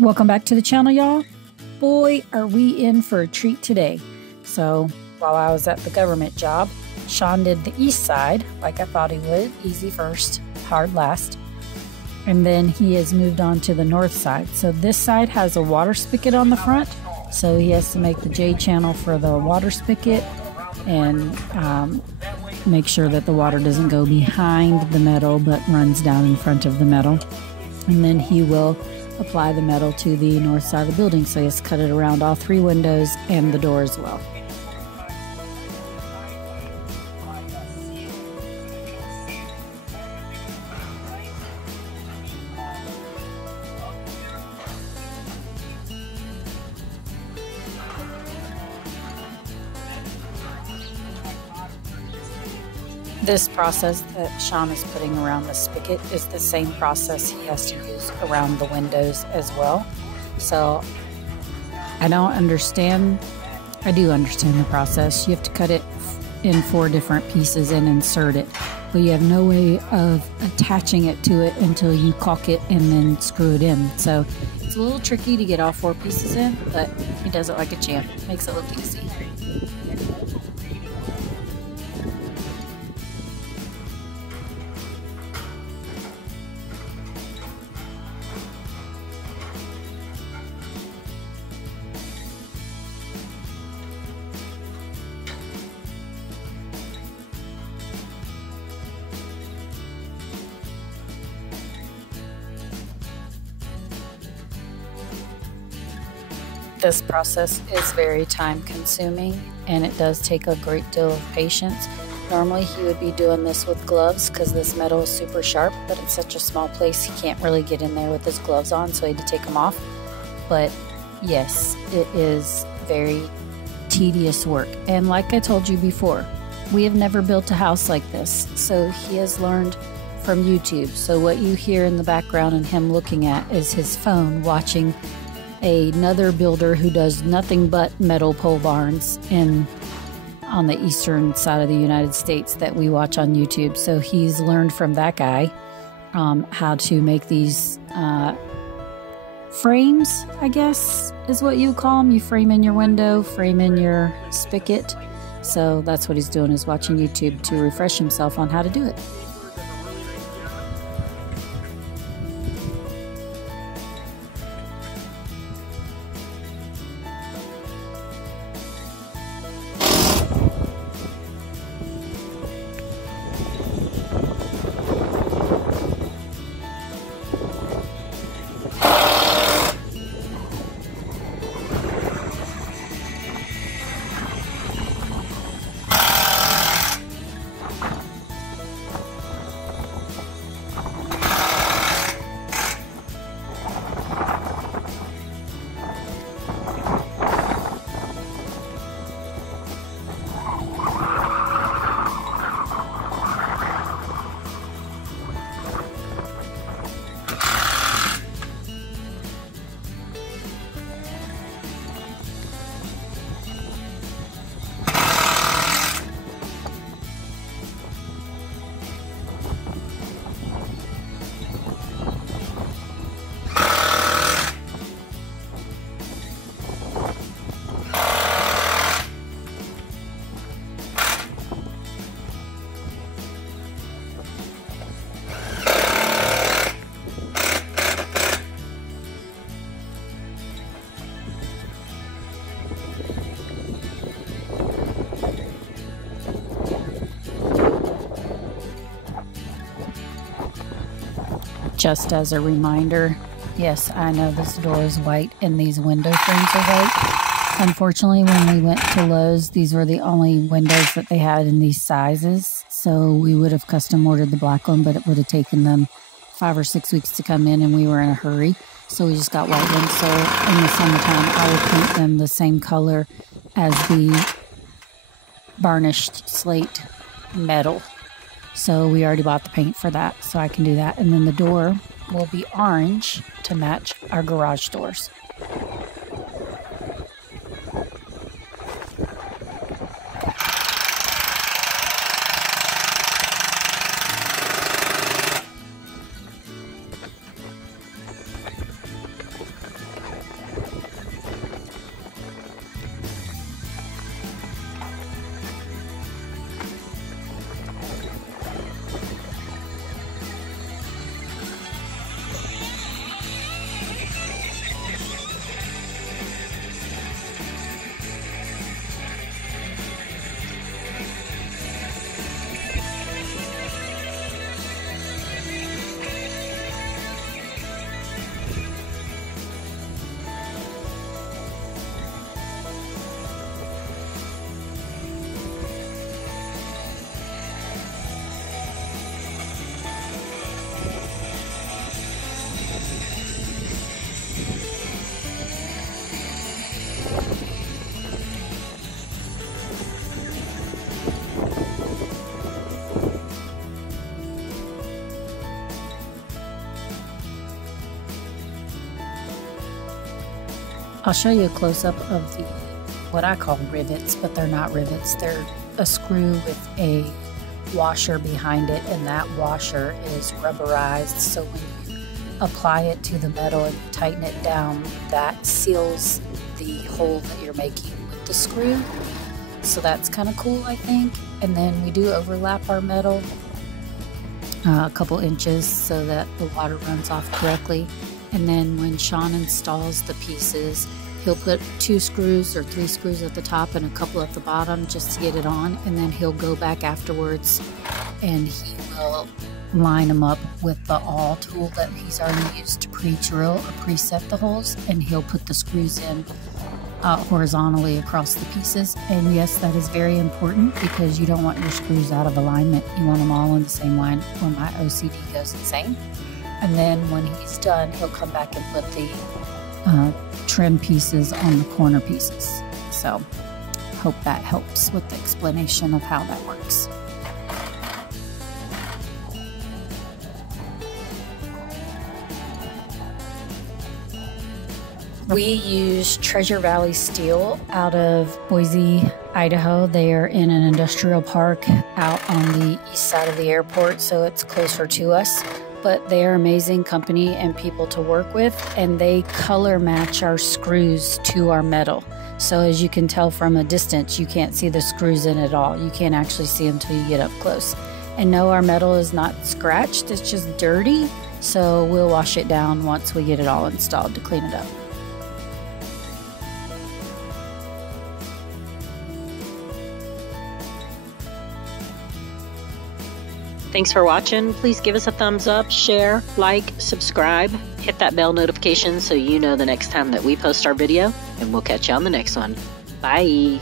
Welcome back to the channel, y'all. Boy, are we in for a treat today. So while I was at the government job, Sean did the east side like I thought he would. Easy first, hard last. And then he has moved on to the north side. So this side has a water spigot on the front. So he has to make the J channel for the water spigot and make sure that the water doesn't go behind the metal but runs down in front of the metal. And then he will apply the metal to the north side of the building. So he has to cut it around all three windows and the door as well. This process that Sean is putting around the spigot is the same process he has to use around the windows as well. So I do understand the process. You have to cut it in 4 different pieces and insert it, but you have no way of attaching it to it until you caulk it and then screw it in. So it's a little tricky to get all 4 pieces in, but he does it like a champ. Makes it look easy. This process is very time consuming and it does take a great deal of patience. Normally he would be doing this with gloves because this metal is super sharp, but it's such a small place he can't really get in there with his gloves on, so he had to take them off. But yes, it is very tedious work. And like I told you before, we have never built a house like this, so he has learned from YouTube. So what you hear in the background and him looking at is his phone watching another builder who does nothing but metal pole barns on the eastern side of the United States that we watch on YouTube. So he's learned from that guy how to make these frames, I guess is what you call them. You frame in your window, frame in your spigot. So that's what he's doing, is watching YouTube to refresh himself on how to do it. Just as a reminder, yes, I know this door is white and these window frames are white. Unfortunately, when we went to Lowe's, these were the only windows that they had in these sizes. So we would have custom ordered the black one, but it would have taken them 5 or 6 weeks to come in and we were in a hurry. So we just got white ones. So in the summertime, I would paint them the same color as the varnished slate metal. So we already bought the paint for that, so I can do that. And then the door will be orange to match our garage doors. I'll show you a close-up of the what I call rivets, but they're not rivets. They're a screw with a washer behind it, and that washer is rubberized, so when you apply it to the metal and tighten it down, that seals the hole that you're making with the screw. So that's kind of cool, I think. And then we do overlap our metal a couple inches so that the water runs off correctly. And then when Sean installs the pieces, he'll put 2 screws or 3 screws at the top and a couple at the bottom just to get it on, and then he'll go back afterwards and he will line them up with the awl tool that he's already used to pre-drill or preset the holes, and he'll put the screws in horizontally across the pieces. And yes, that is very important because you don't want your screws out of alignment. You want them all in the same line or my OCD goes insane. And then when he's done, he'll come back and put the trim pieces on the corner pieces. So hope that helps with the explanation of how that works. We use Treasure Valley Steel out of Boise, Idaho. They are in an industrial park out on the east side of the airport, so it's closer to us. But they are an amazing company and people to work with, and they color match our screws to our metal. So as you can tell from a distance, you can't see the screws in at all. You can't actually see them until you get up close. And no, our metal is not scratched, it's just dirty. So we'll wash it down once we get it all installed to clean it up. Thanks for watching. Please give us a thumbs up, share, like, subscribe, hit that bell notification so you know the next time that we post our video, and we'll catch you on the next one. Bye.